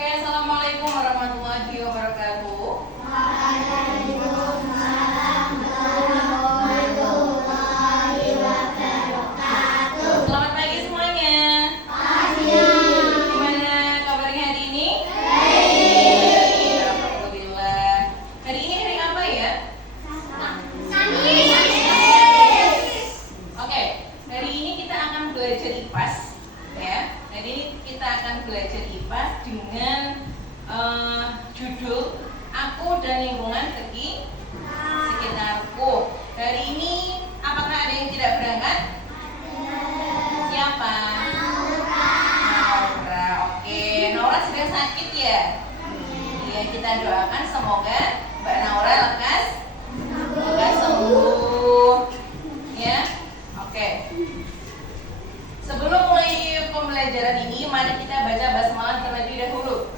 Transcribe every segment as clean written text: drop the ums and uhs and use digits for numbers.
Oke, assalamualaikum warahmatullahi wabarakatuh. Waalaikumsalam warahmatullahi wabarakatuh. Selamat pagi semuanya. Pagi. Gimana kabarnya hari ini? Baik. Alhamdulillah. Hari ini hari apa ya? Oke, hari ini kita akan belajar IPAS ya. Hari ini kita akan belajar IPAS dengan judul Aku dan Lingkungan Sekitarku. Hari ini apakah ada yang tidak berangkat? Siapa? Naura. Oke, Naura sedang sakit ya? Iya, kita doakan semoga Mbak Naura lekas sembuh. Ya, oke. Sebelum mulai pembelajaran ini, mari kita baca basmalah terlebih dahulu.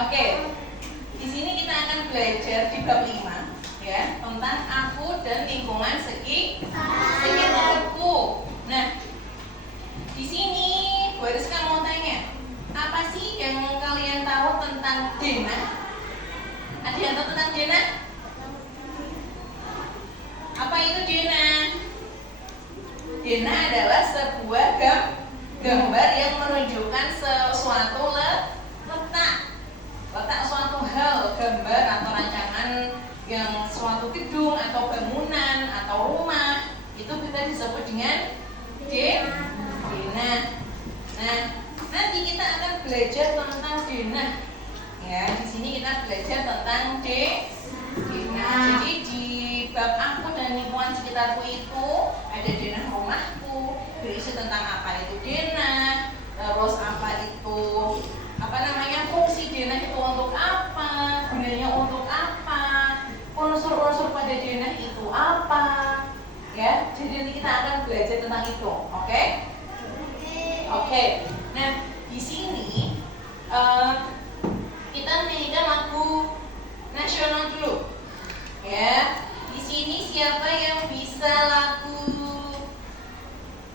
Oke, di sini kita akan belajar di bab 5 ya, tentang aku dan lingkungan sekitarku. Nah, di sini Bu Rizka mau tanya, apa sih yang kalian tahu tentang denah? Ada yang tahu tentang denah? Apa itu denah? Denah adalah sebuah gambar yang menunjukkan sesuatu letak suatu hal, gambar atau rancangan yang suatu gedung atau bangunan atau rumah, itu kita disebut dengan denah. Nah, nanti kita akan belajar tentang denah. Ya, di sini kita belajar tentang denah. Jadi di bab aku dan lingkungan sekitarku itu ada denah rumahku, berisi tentang apa itu denah, terus fungsi denah itu untuk apa, gunanya untuk apa, unsur-unsur pada denah itu apa, ya. Jadi nanti kita akan belajar tentang itu, oke? Oke. Nah, di sini kita nyanyikan lagu nasional dulu, ya. Di sini siapa yang bisa lagu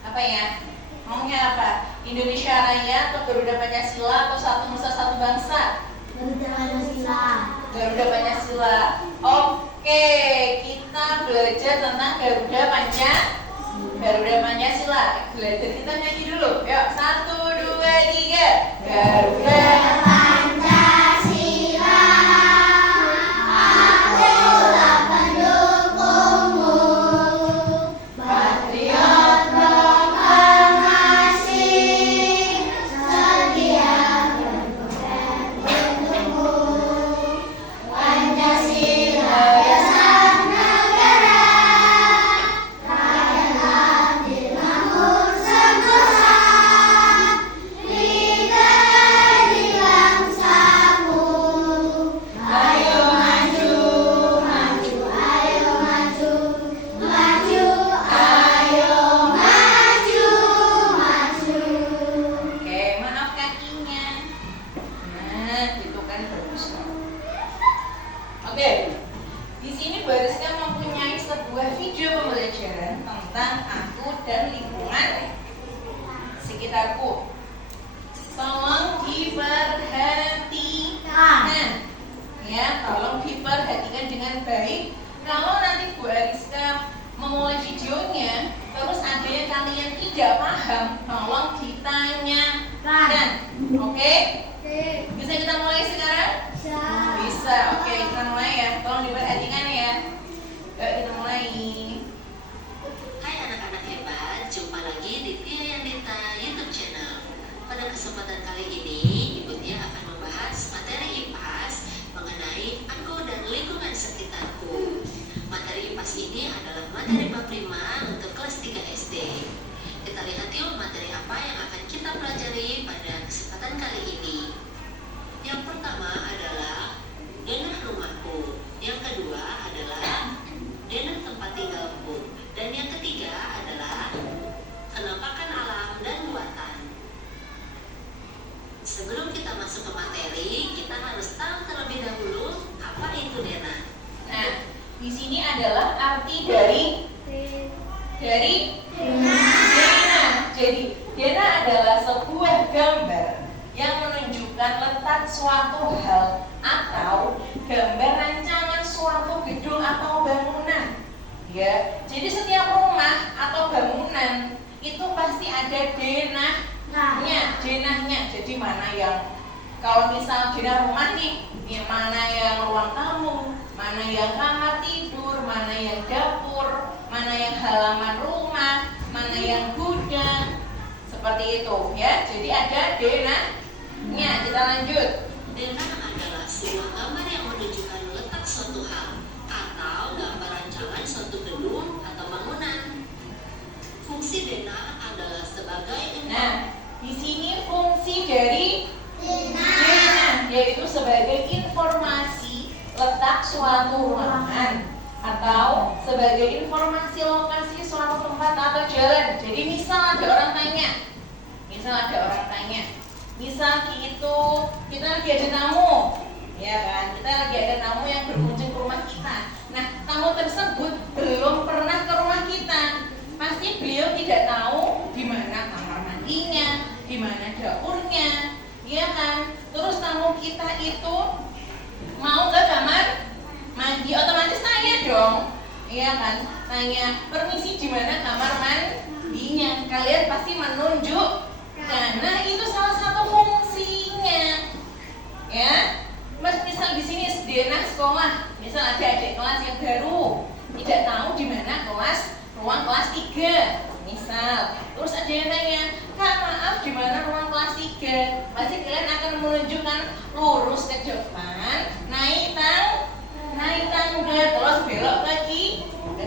apa ya? Maunya apa? Indonesia Raya atau Garuda Pancasila atau Satu Nusa Satu Bangsa? Garuda Pancasila. Oke, kita belajar tentang Garuda Pancasila. Belajar, kita nyanyi dulu. Yuk, 1, 2, 3. Garuda Pancasila, akulah pendukungmu, patriot pengasih, setia untukmu. Pancasila dasar negara, rakyatlah dibangun sentosa, di bangsaku. Ayo maju, maju, ayo maju, maju, ayo maju, maju. Oke, maaf kakinya. Nah, itu kan bagus. Oke, di sini Bu Rizka mempunyai sebuah video pembelajaran tentang aku dan lingkungan sekitarku. Tolong diperhatikan, ya, tolong diperhatikan dengan baik. Kalau nanti Bu Rizka memulai videonya, terus ada yang kalian tidak paham, tolong ditanyakan. Oke? Bisa kita mulai sekarang? Bisa. Oke, kita mulai ya. Tolong diperhatikan ya. Yuk, kita mulai. Hai anak-anak hebat, jumpa lagi di Tia Yandita YouTube channel. Pada kesempatan kali ini, Ibu Tia akan membahas materi IPAS mengenai aku dan lingkungan sekitarku. Materi IPAS ini adalah materi bab 5 untuk kelas 3 SD. Kita lihat yuk materi apa yang akan kita pelajari pada kesempatan kali ini. Yang pertama adalah denah rumahku. Yang kedua adalah denah tempat tinggalku. Dan yang ketiga adalah penampakan alam dan buatan. Sebelum kita masuk ke materi, kita harus tahu terlebih dahulu apa itu denah. Nah, di sini adalah arti dari Dari denah. Jadi denah adalah sebuah gambar yang menunjukkan letak suatu hal atau gambar rancangan suatu gedung atau bangunan. Ya, jadi setiap rumah atau bangunan itu pasti ada denahnya. Jadi mana yang kalau misal denah rumah nih, mana yang ruang tamu, mana yang kamar tidur, mana yang dapur, mana yang halaman rumah, mana yang gudang, seperti itu ya. Jadi ada denahnya. Kita lanjut. Denah adalah sebuah gambar yang menunjukkan letak suatu hal atau gambar rancangan suatu gedung atau bangunan. Fungsi denah adalah sebagai Nah, di sini fungsi dari denah yaitu sebagai informasi letak suatu ruangan atau sebagai informasi lokasi suatu tempat atau jalan. Jadi misal ada orang tanya, misal kita lagi ada tamu, ya kan? Kita lagi ada tamu yang berkunjung ke rumah kita. Nah, tamu tersebut belum pernah ke rumah kita. Pasti beliau tidak tahu di mana kamar mandinya, di mana dapurnya, ya kan? Terus tamu kita itu mau ke kamar mandi, otomatis tanya dong, iya kan? Tanya, permisi di mana kamar mandinya? Kalian pasti menunjuk, karena itu salah satu fungsinya, ya. Mas misal di sini denah sekolah, misal ada adik kelas yang baru tidak tahu di mana ruang kelas 3, misal. Terus ada yang tanya, Kak maaf di mana ruang kelas 3? Pasti kalian akan menunjukkan lurus ke depan, naik tangga, terus belok ke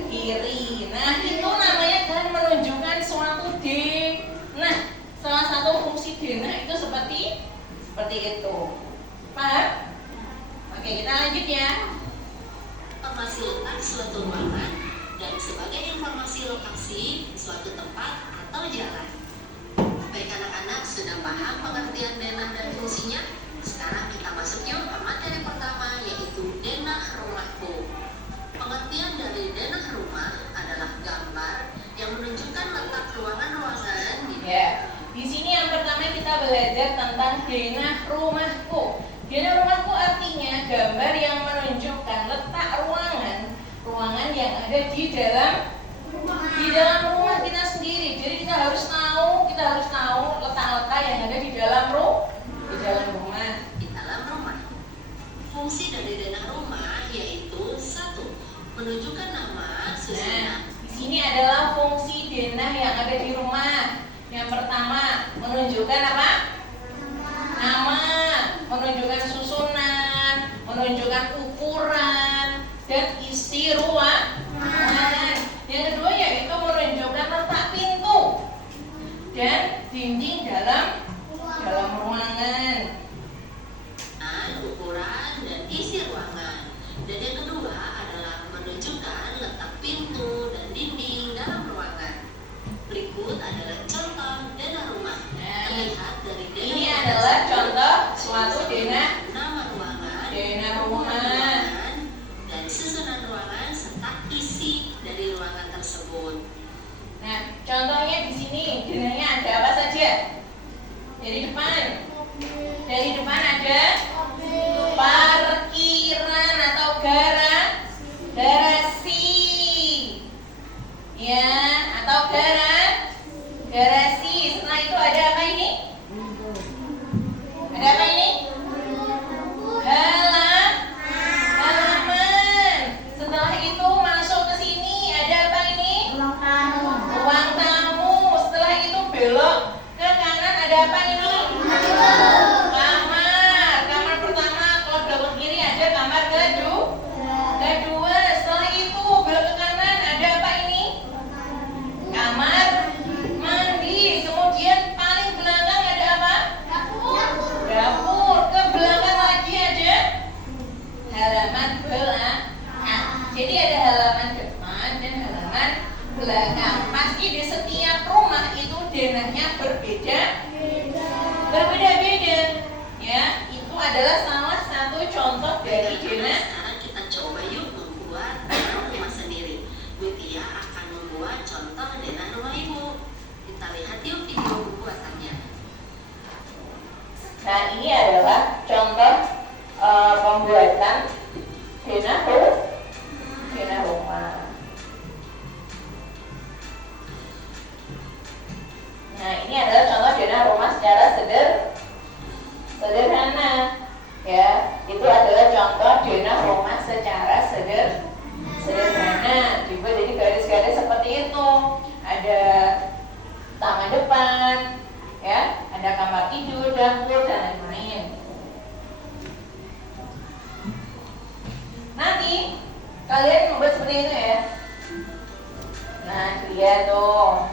kiri. Nah itu namanya kalian menunjukkan suatu denah. Salah satu fungsi denah itu seperti itu. Paham? Oke, kita lanjut ya. informasi letak suatu ruangan dan sebagai informasi lokasi suatu tempat atau jalan. Baik anak-anak sudah paham pengertian denah dan fungsinya? Sekarang kita masuk yuk ke materi pertama, yaitu denah rumahku. Pengertian dari denah rumah adalah gambar yang menunjukkan letak ruangan-ruangan Di sini yang pertama kita belajar tentang denah rumahku. Denah rumahku artinya gambar yang menunjukkan letak ruangan yang ada di dalam rumah kita sendiri. Jadi kita harus tahu letak-letak yang ada di dalam rumah. di dalam rumah. Fungsi dari denah rumah yaitu 1. Menunjukkan nama susunan. Di sini adalah fungsi denah yang ada di rumah. Yang pertama, menunjukkan apa? Nama, menunjukkan susunan, menunjukkan ukuran dan isi ruangan. Yang kedua yaitu menunjukkan letak pintu dan dinding dalam ruangan. Ukuran dan isi ruangan. Dan yang kedua adalah menunjukkan letak pintu dan dinding dalam ruangan. Berikut adalah contoh denah rumah. Terlihat dari denah Ini rumah adalah tersebut, contoh suatu denah nama ruangan, denah rumah. ruangan, dan susunan ruangan serta isi dari ruangan tersebut. Nah, contohnya di sini denahnya ada apa saja? Dari depan ada parkiran atau garasi, ya, atau garasi. Setelah itu ada apa ini? Ada apa ini? Halaman. Setelah itu masuk ke sini ada apa ini? Ruang tamu. Setelah itu belok ke kanan ada apa ini? Kamar pertama. Kalau belok ke kiri ada kamar kedua. Setelah itu belok ke kanan ada apa ini? Kamar mandi. Kemudian paling belakang ada apa? Dapur. Ke belakang lagi ada halaman belakang. Jadi ada halaman depan dan halaman belakang. Pasti di setiap rumah itu denahnya berbeda-beda. Ya, itu adalah salah satu contoh dari denah. Sekarang kita coba yuk membuat denah rumah sendiri. Mutia akan membuat contoh Nah, ini adalah contoh pembuatan denah rumah. Nah, ini adalah contoh denah rumah secara sederhana. Ya, itu adalah contoh denah rumah secara sederhana. Dibuat jadi garis-garis seperti itu. Ada taman depan, ya, ada kamar tidur, dapur, dan lain-lain. Nanti kalian membuat seperti itu ya. Nah, lihat tuh.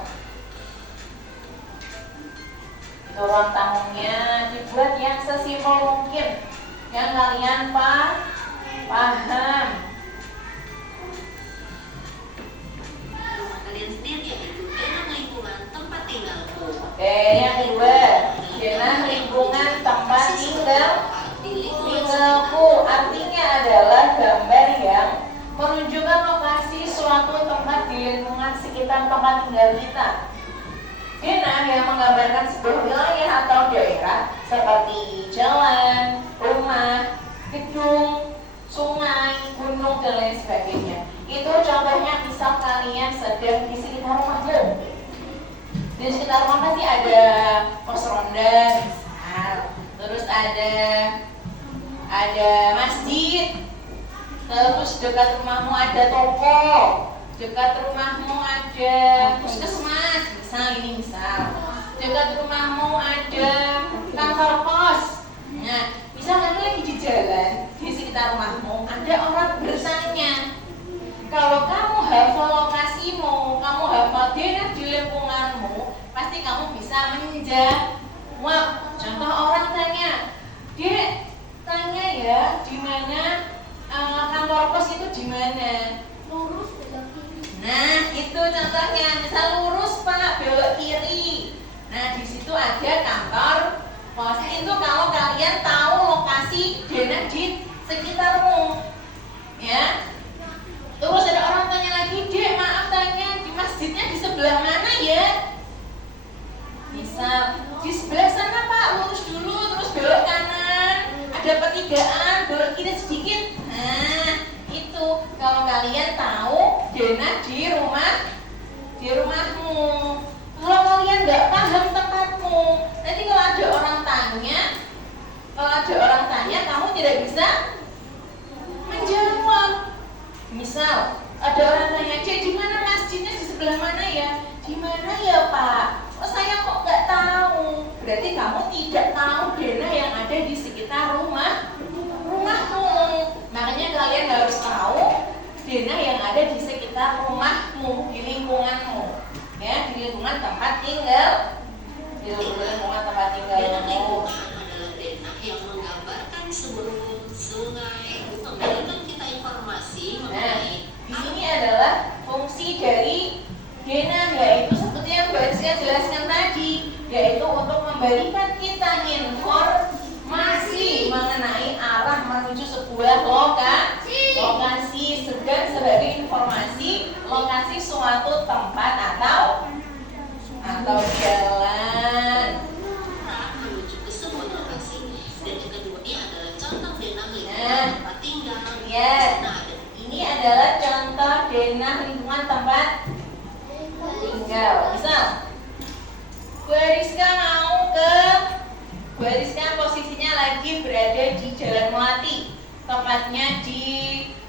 Itu ruang tamunya dibuat yang sesimpel mungkin, yang kalian paham. Kalian sendiri yaitu denah lingkungan tempat tinggalku. Oke, yang kedua, denah lingkungan tempat tinggalku. Artinya adalah gambar yang menunjukkan lokasi suatu tempat di lingkungan sekitar tempat tinggal kita. Denah yang menggambarkan sebuah wilayah atau daerah seperti jalan, rumah, gedung, sungai, gunung, dan lain sebagainya. Itu contohnya misal kalian sedang di sekitar rumahmu. Di sekitar rumah pasti ada pos ronda, misal. Terus ada masjid. Terus dekat rumahmu ada toko. Dekat rumahmu ada puskesmas, misal. Dekat rumahmu ada kantor pos. Nah, misal kamu lagi di jalan di sekitar rumahmu, ada orang bertanya. Kalau kamu hafal lokasimu, kamu hafal denah di lingkunganmu, pasti kamu bisa menjawab. Contoh orang tanya, "Dek, tanya ya, di mana kantor pos itu di mana?" Lurus belok kiri. Nah, itu contohnya. Misal lurus Pak, belok kiri. Nah, di situ ada kantor pos. Itu kalau kalian tahu lokasi denah di sekitarmu. Ya. Terus ada orang tanya lagi, "Dek, maaf tanya, di masjidnya di sebelah mana ya?" Misal, "Di sebelah sana Pak, lurus dulu terus belok kanan. Ada pertigaan, belok kiri sedikit." Nah, itu kalau kalian tahu denah di rumahmu. Kalau kalian nggak paham tempatmu, nanti kalau ada orang tanya, kamu tidak bisa menjawab. Misal ada orang tanya, "Cek, di mana masjidnya, di sebelah mana ya?" "Di mana ya Pak?" "Oh, saya kok nggak tahu." Berarti kamu tidak tahu denah yang ada di sekitar rumahmu. Makanya kalian harus tahu denah yang ada di sekitar rumahmu, di lingkunganmu, ya, di lingkungan tempat tinggal, Denah lingkungan adalah denah yang menggambarkan sebuah sungai, memberikan kita informasi mengenai. Di sini adalah fungsi dari denah, yaitu seperti yang Mbak Rizka jelaskan tadi, yaitu untuk memberikan kita informasi mengenai arah menuju sebuah lokasi, sebagai informasi lokasi suatu tempat atau jalan. Menuju ke sebuah lokasi. Dan yang keduanya adalah contoh denah lingkungan tempat tinggal. Ya, ini adalah contoh denah lingkungan tempat tinggal. Misal, Bu Rizka posisinya lagi berada di Jalan Melati, tepatnya di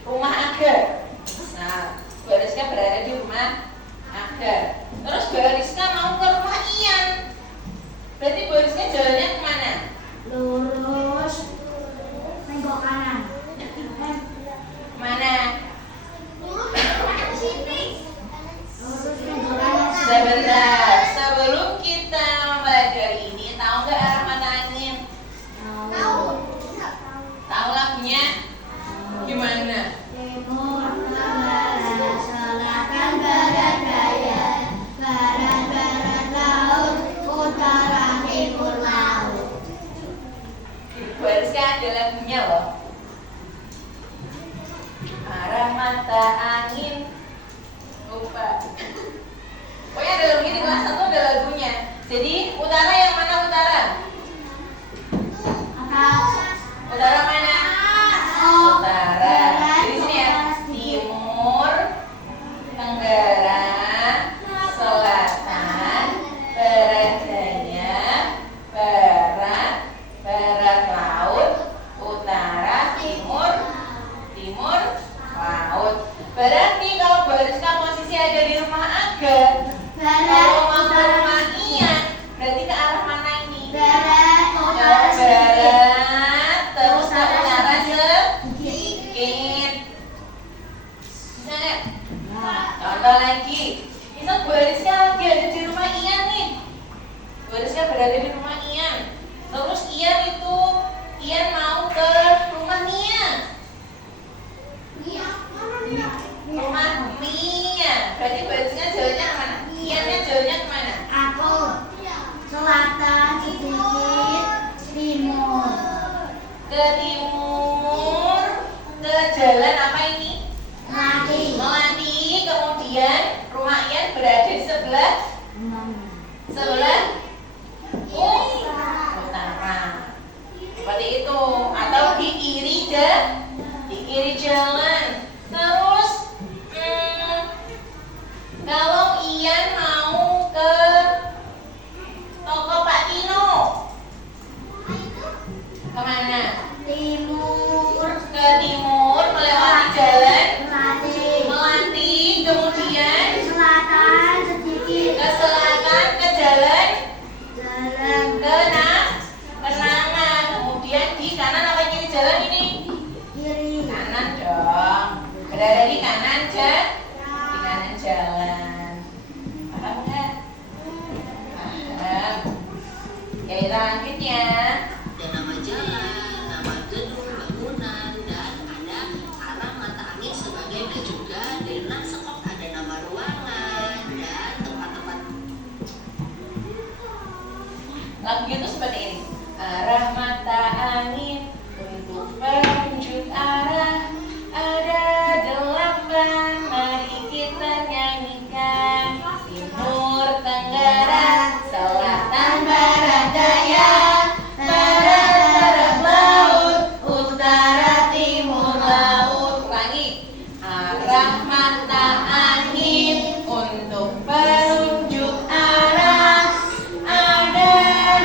Rumah Agar. Misal, Bu Rizka berada di Rumah Agar. Terus Bu Rizka mau ke Rumah Ian. Berarti Bu Rizka jalannya kemana? Lurus. Nengok kanan. Mana? Lurus ke sini. Lurus nengok kanan. Sebentar, sebelum kita mempelajari ini, tahu nggak arah mata angin? Tahu. Tahu lagunya? Gimana? Timur ke barat, selatan barat daya, barat laut, utara timur laut. Bu Rizka ada lagunya loh. Arah mata angin. Lupa. Pokoknya ada lagunya di kelas 1 ada lagunya. Jadi utara yang mana utara? lagi. Misal Bu Rizka lagi ada di rumah Ian nih. Bu Rizka berada di rumah Ian. Terus Ian mau ke rumah Mia. Rumah Mia. Berarti Bu Rizka jalannya kemana? Iannya jalannya kemana? Aku selatan sedikit timur. Ke timur, ke jalan apa ini? Melati. Kemudian rumah Ian berada di sebelah utara. Seperti itu. Atau di kiri jalan. Terus kalau Ian mau ke toko Pak Tino, kemana? Timur. Ke timur melewati jalan Melati. Melati, kemudian Selatan sedikit. ke selatan ke jalan Jalan Kenangan. Kemudian di kanan apa kiri jalan ini? kiri. Kanan dong. Berada di kanan jalan. Paham nggak? Paham. Ya, selanjutnya. Ada nama jalan, nama gedung, bangunan, dan ada arah mata angin sebagai dan juga di sekop ada nama ruangan dan tempat-tempat. Lagu itu seperti ini. Arah mata angin untuk penunjuk arah ada 8, mari kita nyanyikan. Timur, tenggara, selatan, barat, daya, barat laut, utara, timur laut. Ulangi. Arah mata angin untuk penunjuk arah ada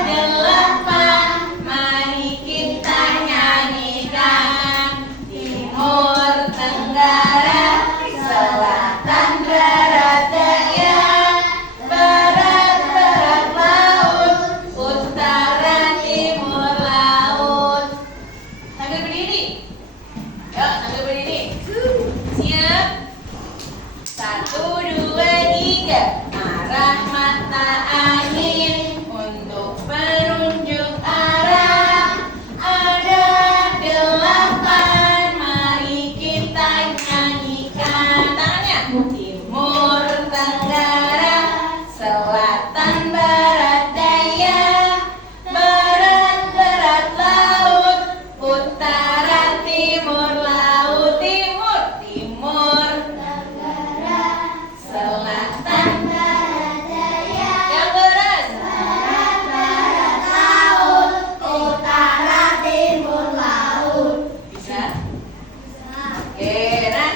8, mari kita nyanyikan. Timur, tenggara, selatan, barat, daya, barat laut, utara, timur laut. Sambil berdiri. Yuk, sambil berdiri. Siap. 1, 2, 3. Arah mata angin untuk penunjuk arah ada 8, mari kita nyanyikan. Tangannya. Timur, tenggara, selatan, barat, daya, barat laut, utara, timur laut. Timur, selatan, yang keras. Laut. Utara, timur, laut. Bisa? Oke, nah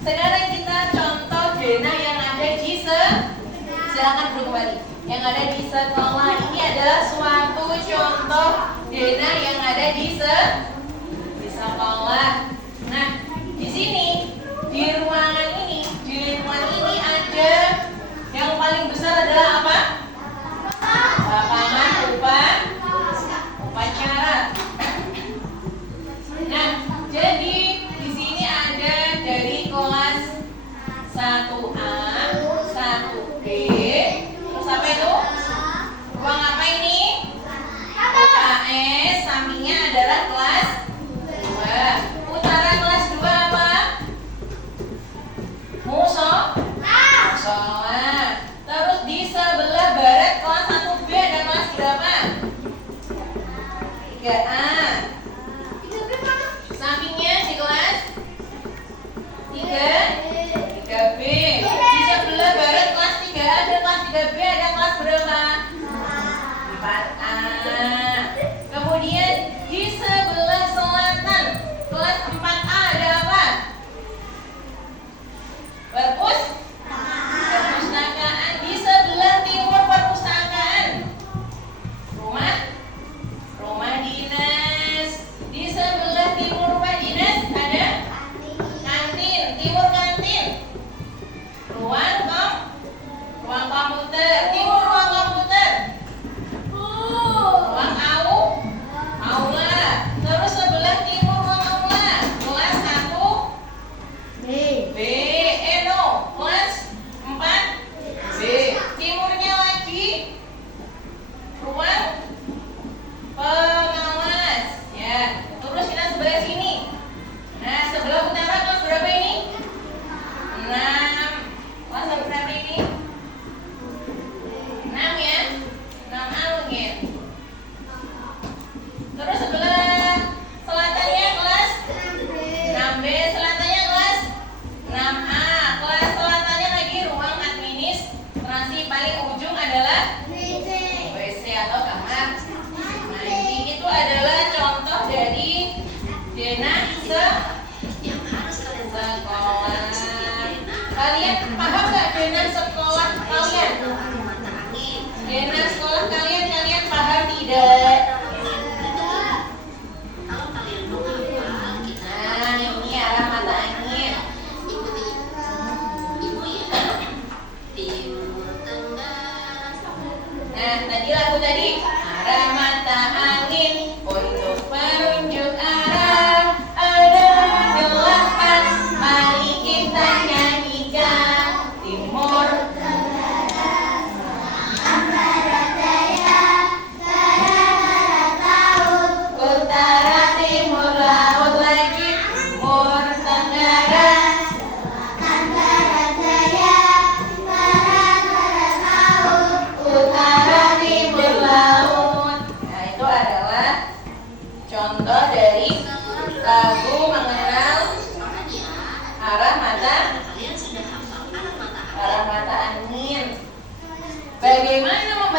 sekarang kita contoh zona yang ada di silakan dulu kembali. Yang ada di sekolah ini adalah suatu contoh zona yang ada di sekolah. Nah, di sini di ruangan ini ada yang paling besar adalah apa? Lapangan upacara. Nah, jadi di sini ada dari kelas 1A, 1B, terus apa itu? Ruang apa ini? UKS, sampingnya adalah kelas 2. Utara kelas 2 apa? Musola. Terus di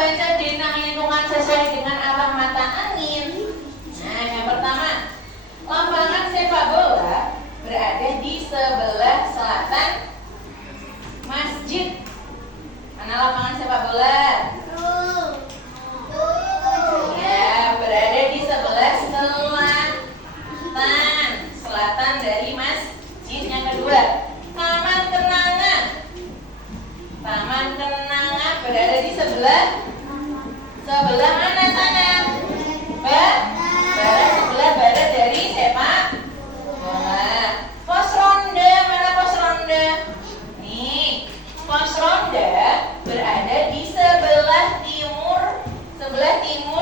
membaca denah hitungan sesuai dengan arah mata angin. Nah, yang pertama, lapangan sepak bola berada di sebelah selatan masjid. Mana lapangan sepak bola? Ya, berada di sebelah selatan dari masjid. Yang kedua, taman kenangan. Taman kenangan berada di sebelah mana sana? Barat, sebelah barat dari sepak bola. Pos ronda, mana pos ronda? Nih, pos ronda berada di sebelah timur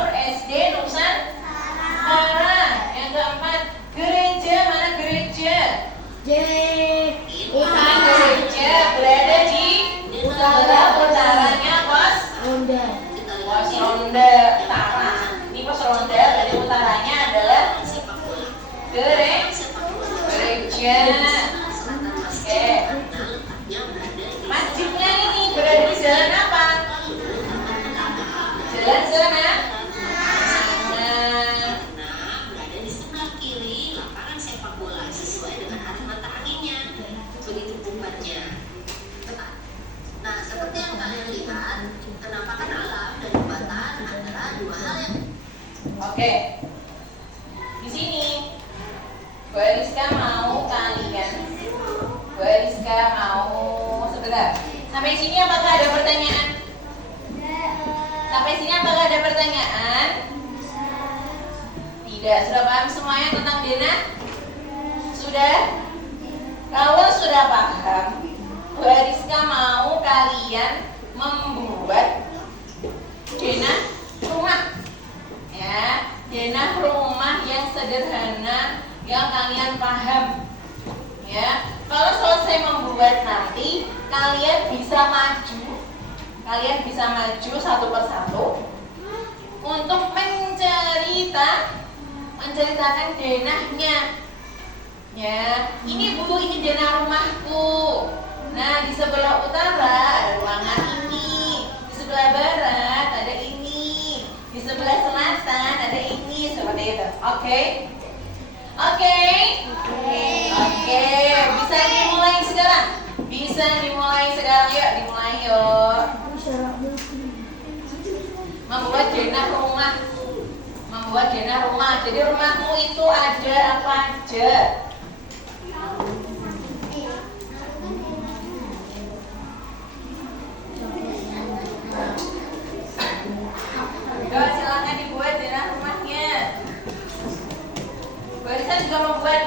SD Nusantara. Yang keempat, gereja, mana gereja? Gereja berada di sebelah utaranya pos ronda utara. Ini pos ronda dari utaranya adalah gereja. Oke. Masjidnya ini berada di jalan apa? Jalan sana. Berada di sebelah kiri lapangan sepak bola sesuai dengan arah mata anginnya. Begitu umpatnya. Nah, seperti yang kalian lihat, penampakan alam dan jembatan adalah dua hal yang Oke. Di sini Bu Ariska mau sebentar. Sampai sini apakah ada pertanyaan? Tidak. Sudah paham semuanya tentang denah? Sudah? Kalau sudah paham, Bu Ariska mau kalian membuat denah rumah. Ya, denah rumah yang sederhana yang kalian paham. Ya, kalau selesai membuat nanti kalian bisa maju satu persatu untuk menceritakan denahnya. Ya, ini Bu, ini denah rumahku. Nah, di sebelah utara ada ruangan ini, di sebelah barat ada ini, di sebelah selatan ada ini, seperti itu. Oke? Oke? Oke, bisa dimulai sekarang. Yuk, dimulai yuk. Membuat denah rumah. Jadi rumahmu itu ada apa aja? Yuk, silakan dibuat denah rumahnya. Bu Arisa juga mau buat.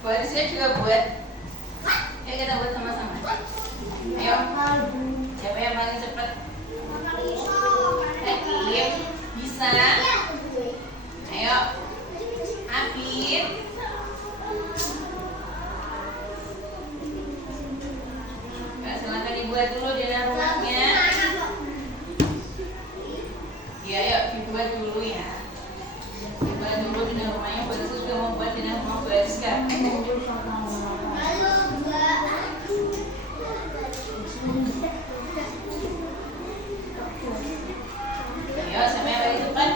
Bu Arisa juga buat. Yuk kita buat sama-sama. Ayo. Siapa yang paling cepat? Akif. Bisa. Ayo. Afif. Nah, silakan dibuat dulu denah rumahnya. Iya, yuk dibuat dulu ya. Dibuat dulu denah rumahnya. Bu Ariska juga mau buat denah rumah Bu Ariska. Ayo, siapa yang paling cepat?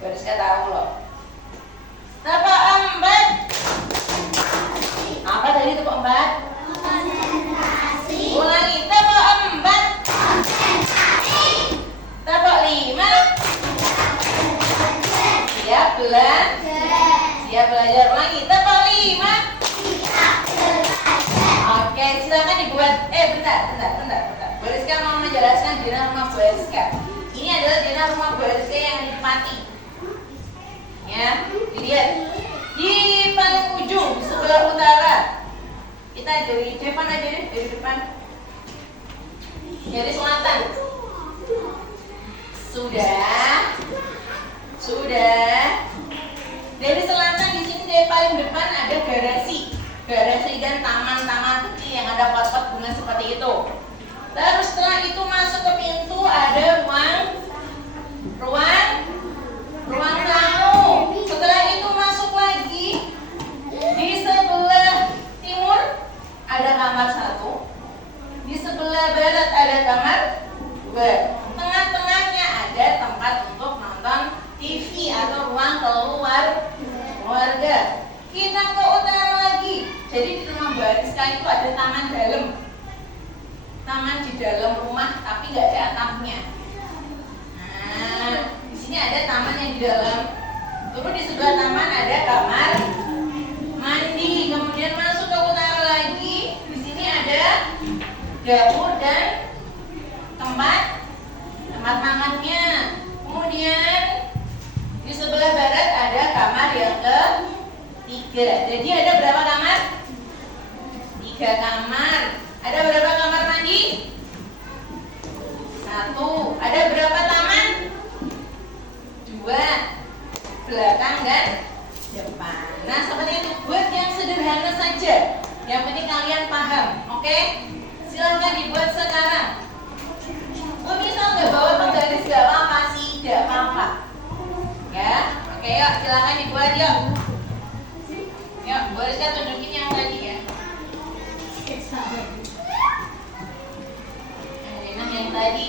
Bariska tahu loh. Tepuk empat. Apa tadi tepuk empat? Ulangi, tepuk empat. Tepuk lima. Siap belajar. Siap belajar. Ulangi, tepuk lima. Oke, silakan dibuat. Bentar. Bariska mau menjelaskan zona rumah Bariska. Ini adalah zona rumah Bariska yang ditempati. Ya, dilihat di paling ujung di sebelah utara. Kita dari depan aja deh, dari depan. Dari selatan. Sudah. Dari selatan di sini dari paling depan ada garasi dan taman-taman kecil yang ada pot-pot bunga seperti itu. Terus setelah itu masuk ke pintu ada ruang tamu. Setelah itu masuk lagi di sebelah timur ada kamar 1, di sebelah barat ada kamar 2, tengah-tengahnya ada tempat untuk nonton TV atau ruang keluarga. Kita ke utara lagi. Jadi di rumah Bariska itu ada taman di dalam rumah tapi nggak ada atapnya. Nah, di sini ada taman yang di dalam. Terus di sebelah taman ada kamar mandi. Kemudian masuk ke utara lagi. Di sini ada dapur dan tempat makannya. Kemudian di sebelah barat ada kamar yang ke-3. Jadi ada berapa kamar? 3 kamar. Ada berapa kamar mandi? 1. Ada berapa taman? 2. Belakang dan depan. Nah, seperti itu. Buat yang sederhana saja. Yang penting kalian paham, oke? Silahkan dibuat sekarang. Misal nggak bawa penggaris nggak apa-apa sih, tidak apa-apa. Ya, oke yuk, silahkan dibuat yuk. Yuk, Bariska tunjukin yang tadi ya. Yang tadi.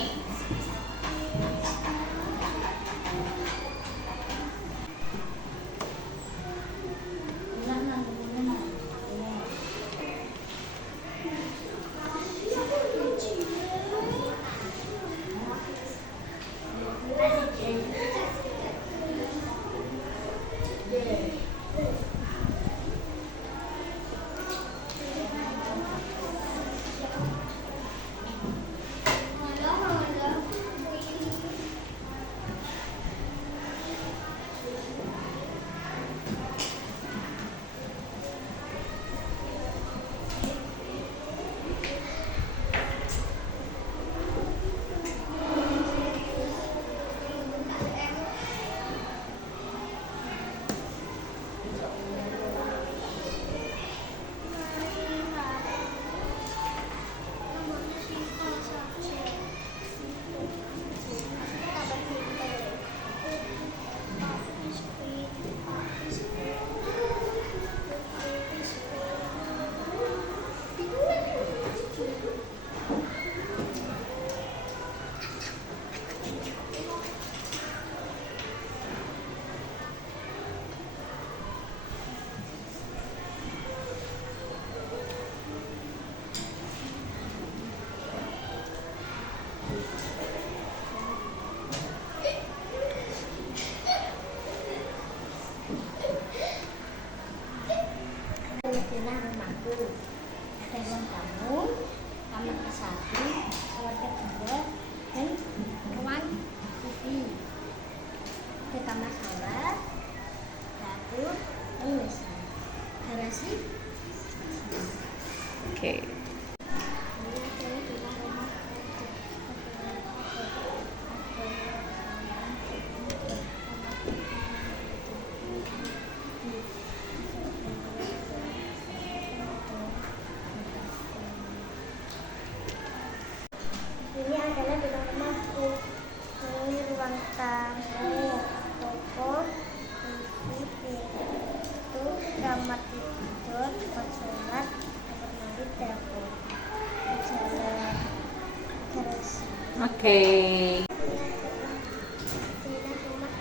Inilah rumahku. Ada ruang tamu, kamar ke-1, kamar ke-3, dan ruang TV. Ada kamar sholat, dapur, dan WC. Garasi. Oke. Ini adalah di rumahku. Ini ruang tamu, toko, TV, itu kamar tidur, tempat sholat, kamar mandi, dapur, jalan, garasi. Oke. Inilah rumah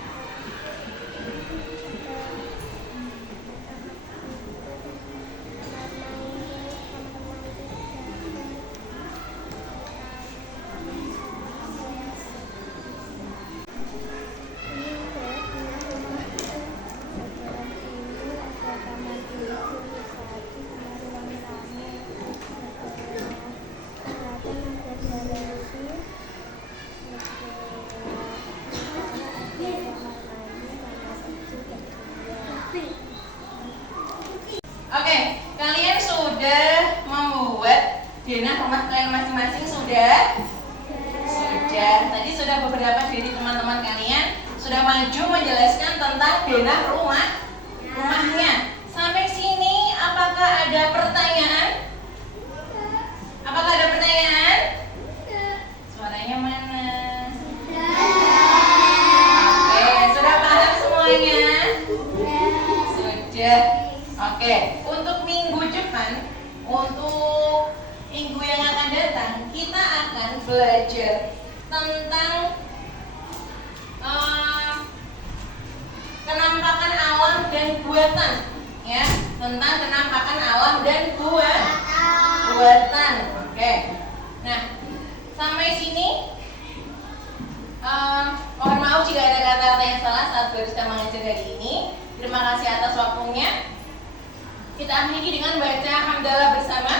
kalian masing-masing sudah? Sudah. Tadi sudah beberapa dari teman-teman kalian sudah maju menjelaskan tentang denah rumahnya. Sampai sini apakah ada pertanyaan? Apakah ada pertanyaan? Suaranya mana? Oke, sudah paham semuanya? Sudah. Oke, untuk minggu depan, untuk minggu yang akan datang, kita akan belajar tentang kenampakan alam dan buatan, ya, tentang kenampakan alam dan buatan. Oke. Nah, sampai sini mohon maaf jika ada kata-kata yang salah saat barusan mengajar hari ini. Terima kasih atas waktunya. Kita akhiri dengan baca hamdalah bersama.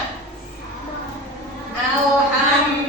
Alhamdulillah.